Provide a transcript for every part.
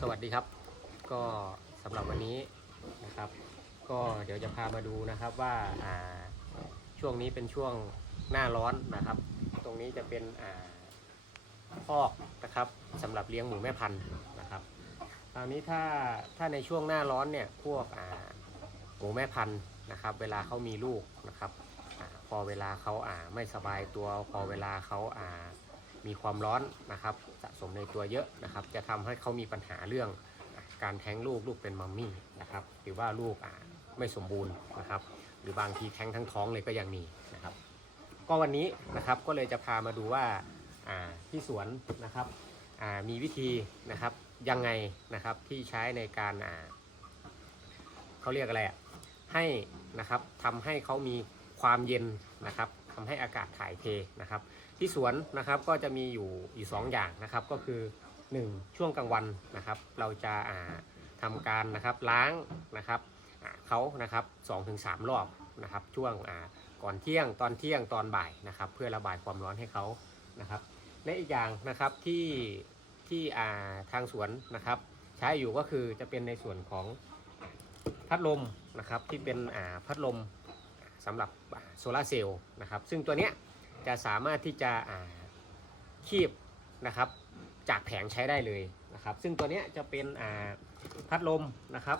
สวัสดีครับ ก็สำหรับวันนี้นะครับ ก็เดี๋ยวจะพามาดูนะครับว่าอ่าช่วงนี้เป็นช่วงหน้าร้อนนะครับ ตรงนี้จะเป็นอ่าคอกนะครับสำหรับเลี้ยงหมูแม่พันธุ์นะครับคราวนี้ถ้าถ้าในช่วงหน้าร้อนเนี่ยพวกอ่าหมูแม่พันธุ์นะครับ เวลาเขามีลูกนะครับอาพอเวลาเขาอ่าไม่สบายตัวพอเวลาเขาอ่า มีความร้อนนะครับสะสมในตัวเยอะนะครับ จะทำให้เขามีปัญหาเรื่องการแท้งลูกลูกเป็นมัมมี่นะครับหรือว่าลูกอะไม่สมบูรณ์นะครับ หรือบางทีแท้งทั้งท้องเลยก็ยังมีนะครับ ก็วันนี้นะครับก็เลยจะพามาดูว่าอ่าที่สวนนะครับอ่ามีวิธีนะครับยังไงนะครับที่ใช้ในการอ่าเขาเรียกอะไรให้นะครับทำให้เขามีความเย็นนะครับ ทำให้อากาศถ่ายเทนะครับ ที่สวนนะครับก็จะมีอยู่อยู่สองอย่างนะครับ ก็คือ 1 ช่วงกลางวันนะครับ เราจะาทำการนะครับล้างนะครับเขานะครับ2-3ถึงรอบนะครับ ช่วงก่อนเที่ยงตอนเที่ยงตอนบ่ายนะครับ เพื่อระบายความร้อนให้เขานะครับและอีกอย่างนะครับที่ที่าทางสวนนะครับ ใช้อยู่ก็คือจะเป็นในส่วนของพัดลมนะครับที่เป็นพัดลม สำหรับโซลาร์เซลล์นะครับ ซึ่งตัวเนี้ยจะสามารถที่จะคีบนะครับจากแผงใช้ได้เลยนะครับ ซึ่งตัวนี้จะเป็นพัดลมนะครับ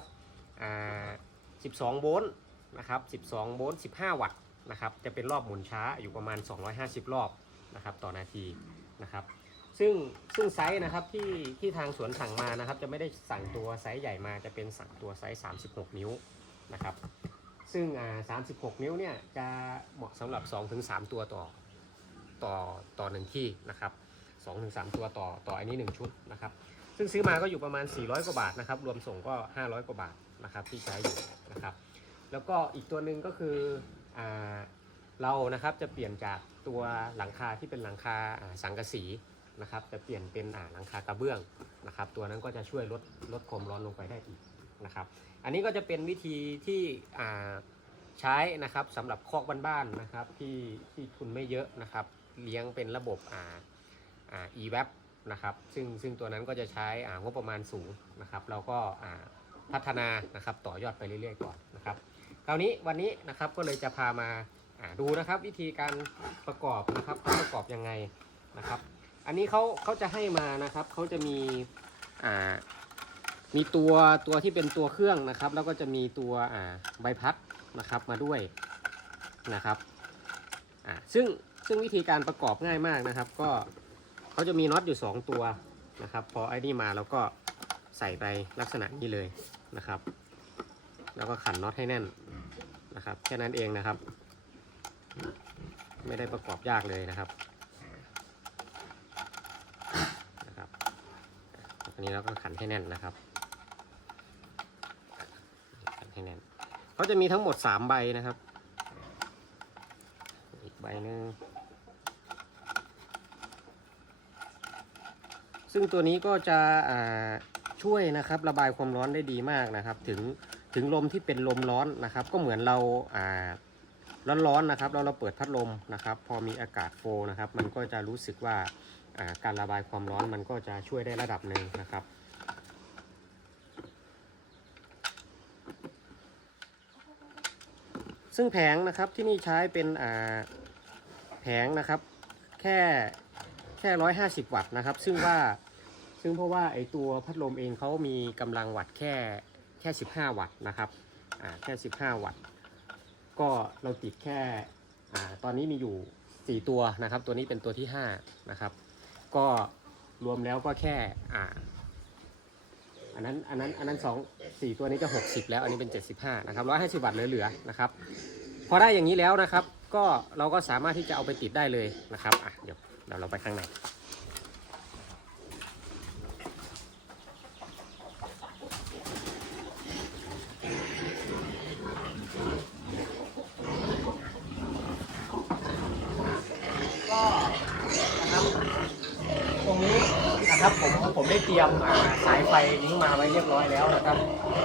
12 โวลต์นะครับ 12 โวลต์ 15 วัตต์นะครับ จะเป็นรอบหมุนช้าอยู่ประมาณ 250 รอบนะครับต่อนาทีนะครับ ซึ่งซึ่งไซส์นะครับที่ที่ทางสวนสั่งมานะครับ จะไม่ได้สั่งตัวไซส์ใหญ่มาจะเป็นสั่งตัวไซส์ 36 นิ้วนะครับ ซึ่งอ่า36นิ้วเนี่ยจะเหมาะสำหรับ 2-3 ตัวต่อต่อต่อหนึ่งที่นะครับสองถึงสามตัวต่อต่ออันนี้หนึ่งชุดนะครับ ซึ่งซื้อมาก็อยู่ประมาณ 400 กว่าบาทนะครับ รวมส่งก็ 500 กว่าบาทนะครับที่ใช้อยู่นะครับ แล้วก็อีกตัวหนึ่งก็คืออ่าเรานะครับจะเปลี่ยนจากตัวหลังคาที่เป็นหลังคาสังกะสีนะครับจะเปลี่ยนเป็นหลังคากระเบื้องนะครับ ตัวนั้นก็จะช่วยลดลดความร้อนลงไปได้อีก นะครับ อันนี้ก็จะเป็นวิธีที่ใช้นะครับสำหรับคอกบ้านๆนะครับที่ที่ทุนไม่เยอะนะครับ เลี้ยงเป็นระบบอ่าอ่า e-web นะครับซึ่งซึ่งตัวนั้นก็จะใช้อ่างบประมาณสูงนะครับเราก็อ่าพัฒนานะครับต่อยอดไปเรื่อยๆก่อนนะครับคราวนี้วันนี้นะครับก็เลยจะพามาอ่าดูนะครับวิธีการประกอบนะครับเขาประกอบยังไงนะครับ อันนี้เขาเขาจะให้มานะครับเขาจะมีอ่า มีตัวตัวที่เป็นตัวเครื่องนะครับ แล้วก็จะมีตัวอ่าใบพัดนะครับมาด้วยนะครับอ่าซึ่งซึ่งวิธีการประกอบง่ายมากนะครับ ก็เขาจะมีน็อตอยู่ 2 ตัวนะครับ พอไอ้นี่มาแล้วก็ใส่ไปลักษณะนี้เลยนะครับ แล้วก็ขันน็อตให้แน่นนะครับแค่นั้นเองนะครับ ไม่ได้ประกอบยากเลยนะครับนะครับอันนี้เราก็ขันให้แน่นนะครับ ให้แน่นเขาจะมีทั้งหมด3ใบนะครับ อีกใบหนึ่งซึ่งตัวนี้ก็จะช่วยนะครับระบายความร้อนได้ดีมากนะครับ ถึงถึงลมที่เป็นลมร้อนนะครับ ก็เหมือนเราอ่าร้อนๆนะครับเราเราเปิดพัดลมนะครับ พอมีอากาศโฟลนะครับ มันก็จะรู้สึกว่าการระบายความร้อนมันก็จะช่วยได้ระดับหนึ่งนะครับ ซึ่งแผงนะครับที่นี่ใช้เป็นอ่าแผงนะครับ แค่แค่ร้อยห้าสิบวัตต์นะครับ ซึ่งว่าซึ่งเพราะว่าไอตัวพัดลมเองเขามีกำลังวัตต์แค่แค่สิบห้าวัตต์นะครับอ่าแค่สิบห้าวัตต์ ก็เราติดแค่อ่าตอนนี้มีอยู่สี่ตัวนะครับ ตัวนี้เป็นตัวที่ห้านะครับ ก็รวมแล้วก็แค่อ่า อันนั้นอันนั้นอันนั้นสองสี่ตัวนี้จะ 60 แล้วอันนี้เป็น 75นะครับร้อยห้าสิบบาทเหลือๆนะครับพอได้อย่างนี้แล้วนะครับ ก็เราก็สามารถที่จะเอาไปติดได้เลยนะครับอะเดี๋ยวเดี๋ยวเราไปข้างในก็นะครับตรงนี้นะ ครับผมผมได้เตรียมสายไฟลิงมาไว้เรียบร้อยแล้วนะครับ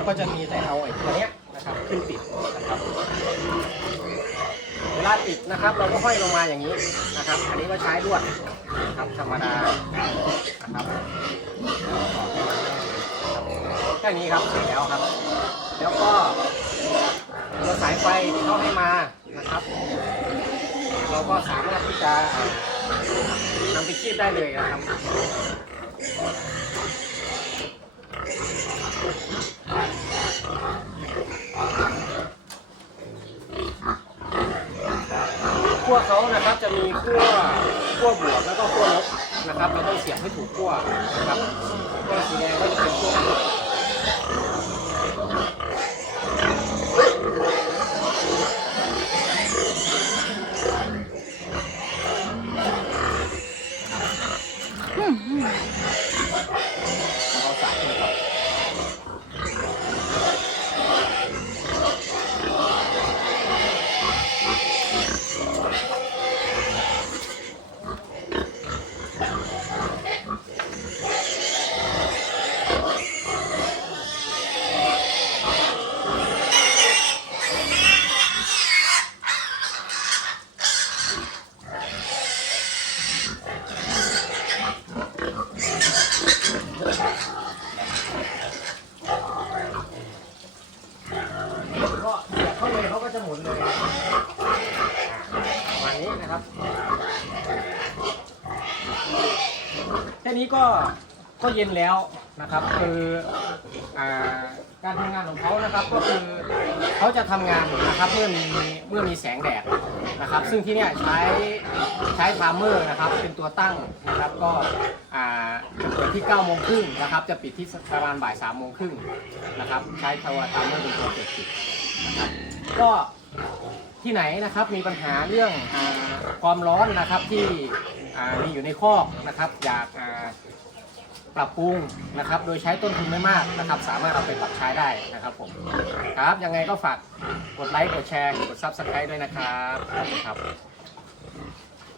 ก็จะมีแต่เอาไอ้ตัวเนี้ยนะครับขึ้นติดนะครับเวลาติดนะครับ เราก็ห้อยลงมาอย่างนี้นะครับ อันนี้ก็ใช้ลวดนะครับธรรมดานะครับแค่นี้ครับเสร็จแล้วครับ แล้วก็ตัวสายไฟที่เขาให้มานะครับ เราก็สามารถที่จะนำไปคีบได้เลยนะครับ ขั้วเขานะครับจะมีขั้วขั้วบวกแล้วก็ขั้วลบนะครับ เราต้องเสียบให้ถูกขั้วนะครับขั้วสีแดงก็จะเป็นขั้วบวก ก็ก็เย็นแล้วนะครับ คืออ่าการทำงานของเขานะครับก็คือเขาจะทำงานนะครับเมื่อมีเมื่อมีแสงแดดนะครับ ซึ่งที่เนี่ยใช้ใช้ไทม์เมอร์นะครับ เป็นตัวตั้งนะครับก็อ่าจะเปิดที่9โมงครึ่งนะครับ จะปิดที่ประมาณบ่าย3โมงครึ่งนะครับ ใช้ตัวไทม์เมอร์เป็นตัวเปิดปิดนะครับก็ที่ไหนนะครับมีปัญหาเรื่องอาความร้อนนะครับที่ อ่ามีอยู่ในคอกนะครับอยากอ่าปรับปรุงนะครับ โดยใช้ต้นทุนไม่มากนะครับ สามารถเอาไปปรับใช้ได้นะครับผมครับยังไงก็ฝากกดไลค์กดแชร์กด Subscribe ด้วยนะครับขอบคุณครับ